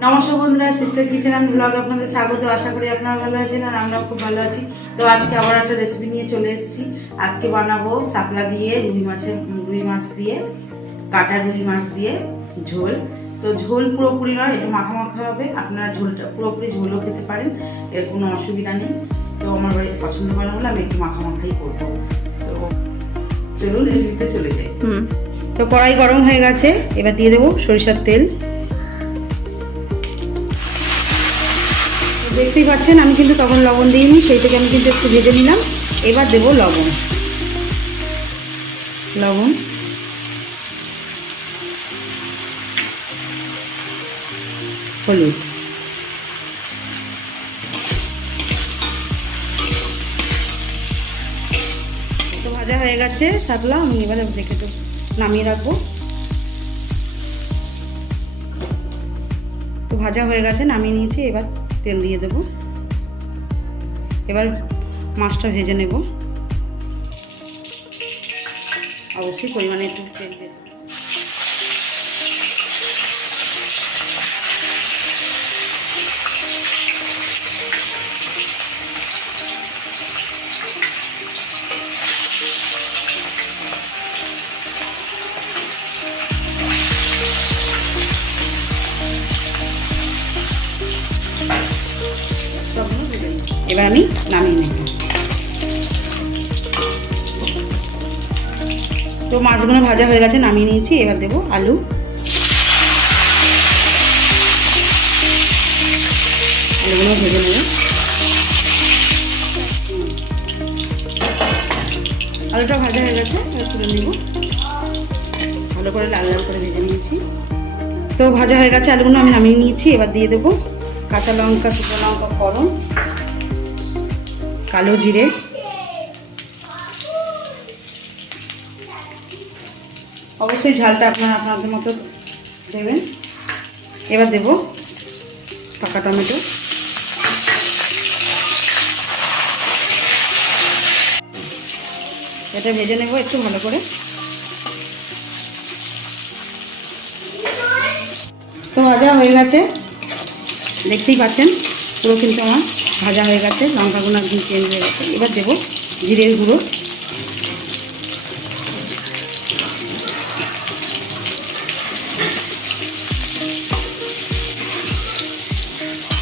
নমস্কার বন্ধুরা, sister kitchen and ব্লগে আপনাদের স্বাগত। আশা করি আপনারা ভালো আছেন আর আমরাও খুব ভালো আছি। তো আজকে আবার একটা রেসিপি নিয়ে চলে এসেছি। আজকে বানাবো শাপলা দিয়ে রুই মাছ দিয়ে কাটা রুই মাছ দিয়ে ঝোল। তো ঝোল পুরোপুরি নয়, একটু মাখা মাখা হবে। আপনারা ঝোলটা পুরোপুরি ঝোলও খেতে পারেন, এর কোনো অসুবিধা নেই। তো আমার বাড়িতে পছন্দ করা হলে আমি একটু মাখা মাখাই করবো। তো চলুন রেসিপিতে চলে যাই। তো কড়াই গরম হয়ে গেছে, এবার দিয়ে দেবো সরিষার তেল। দেখতেই পাচ্ছেন আমি কিন্তু তখন লবণ দিইনি, সেই থেকে আমি কিন্তু একটু ভেজে নিলাম। এবার দেবো লবণ, হলুদ, তো ভাজা হয়ে গেছে শাপলা। আমি এবারে দেখে তো নামিয়ে রাখবো। তো ভাজা হয়ে গেছে, নামিয়ে নিয়েছি। এবার তেল দিয়ে দেবো। এবার মাছটা ভেজে নেব। অবশ্যই পরিমাণে একটু তেল ভেজে। এবার আমি নামিয়ে নেব। তো মাছগুলো ভাজা হয়ে গেছে, নামিয়ে নিয়েছি। এবার দেবো আলু। আলুগুলো ভেজে নেব। আলুটা ভাজা হয়ে গেছে, এবার তুলে নেব। ভালো করে লাল লাল করে ভেজে নিয়েছি। তো ভাজা হয়ে গেছে আলুগুলো, আমি নামিয়ে নিয়েছি। এবার দিয়ে দেবো কাঁচা লঙ্কা, শুকনো লঙ্কা ফোড়ন, কালো জিরে, অবশ্যই ঝালটা আপনারা আপনাদের মতো দেবেন। এবার দেব পাকা টমেটো, এটা ভেজে নেব একটু ভালো করে। তো ভাজা হয়ে গেছে, দেখতেই পাচ্ছেন পুরো কিন্তু আমার ভাজা হয়ে গেছে। লঙ্কাগুলো একদম চেঞ্জ হয়ে গেছে। এবার দেবো জিরের গুঁড়ো,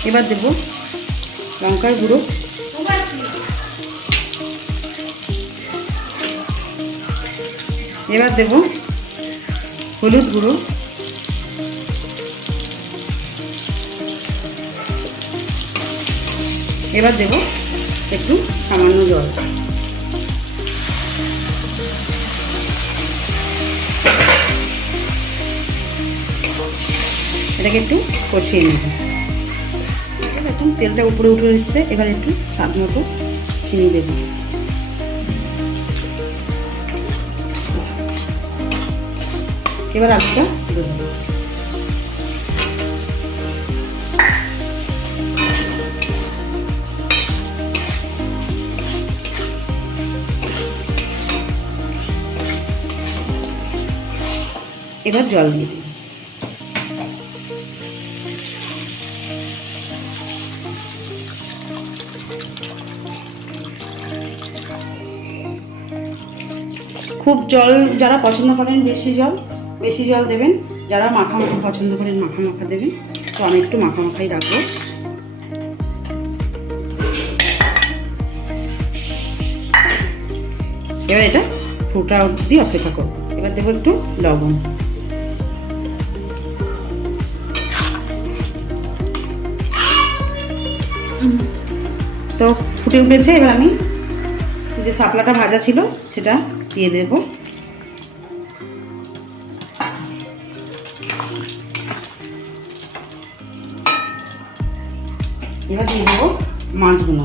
এবার দেবো লঙ্কার গুঁড়ো, এবার দেবো হলুদ গুঁড়ো, এবার দেবো একটু সামান্য জল। এটাকে একটু কষিয়ে নেব। এখন তেলটা উপরে উঠে এসছে। এবার একটু স্বাদ মতো চিনি দেব। এবার আলুটা দেবো। এবার জল দিয়ে দিই। খুব জল যারা পছন্দ করেন বেশি জল দেবেন, যারা মাখা মাখা পছন্দ করেন মাখা মাখা দেবেন। তো আমি একটু মাখা মাখাই রাখবো। এবার এটা ফুটা অবধি অপেক্ষা করবো। এবার দেবো একটু লবণ। তো ফুটে উঠেছে। এবার আমি যে শাপলাটা ভাজা ছিল সেটা দিয়ে দেব। এবার দিয়ে দেবো মাছগুলো।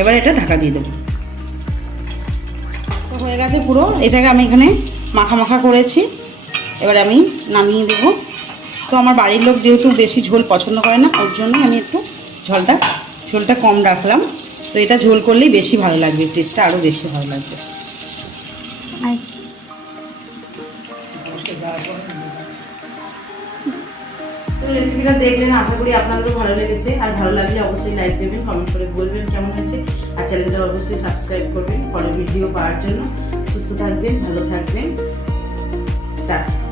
এবার এটা ঢাকা দিয়ে দেবো। তো হয়ে গেছে পুরো। এটাকে আমি এখানে মাখা মাখা করেছি। এবার আমি নামিয়ে দেব। তো আমার বাড়ির লোক যেহেতু বেশি ঝোল পছন্দ করে না, ওর জন্য আমি একটু ঝোলটা কম রাখলাম। তো এটা ঝোল করলেই বেশি ভালো লাগবে, টেস্টটা আরও বেশি ভালো লাগবে। তো রেসিপিটা দেখলেন, আশা করি আপনাদেরও ভালো লেগেছে। আর ভালো লাগলে অবশ্যই লাইক দেবেন, কমেন্ট করে বলবেন কেমন হয়েছে। আর চ্যানেলটা অবশ্যই সাবস্ক্রাইব করবেন পরের ভিডিও পাওয়ার জন্য। সুস্থ থাকবেন, ভালো থাকবেন, টাটা।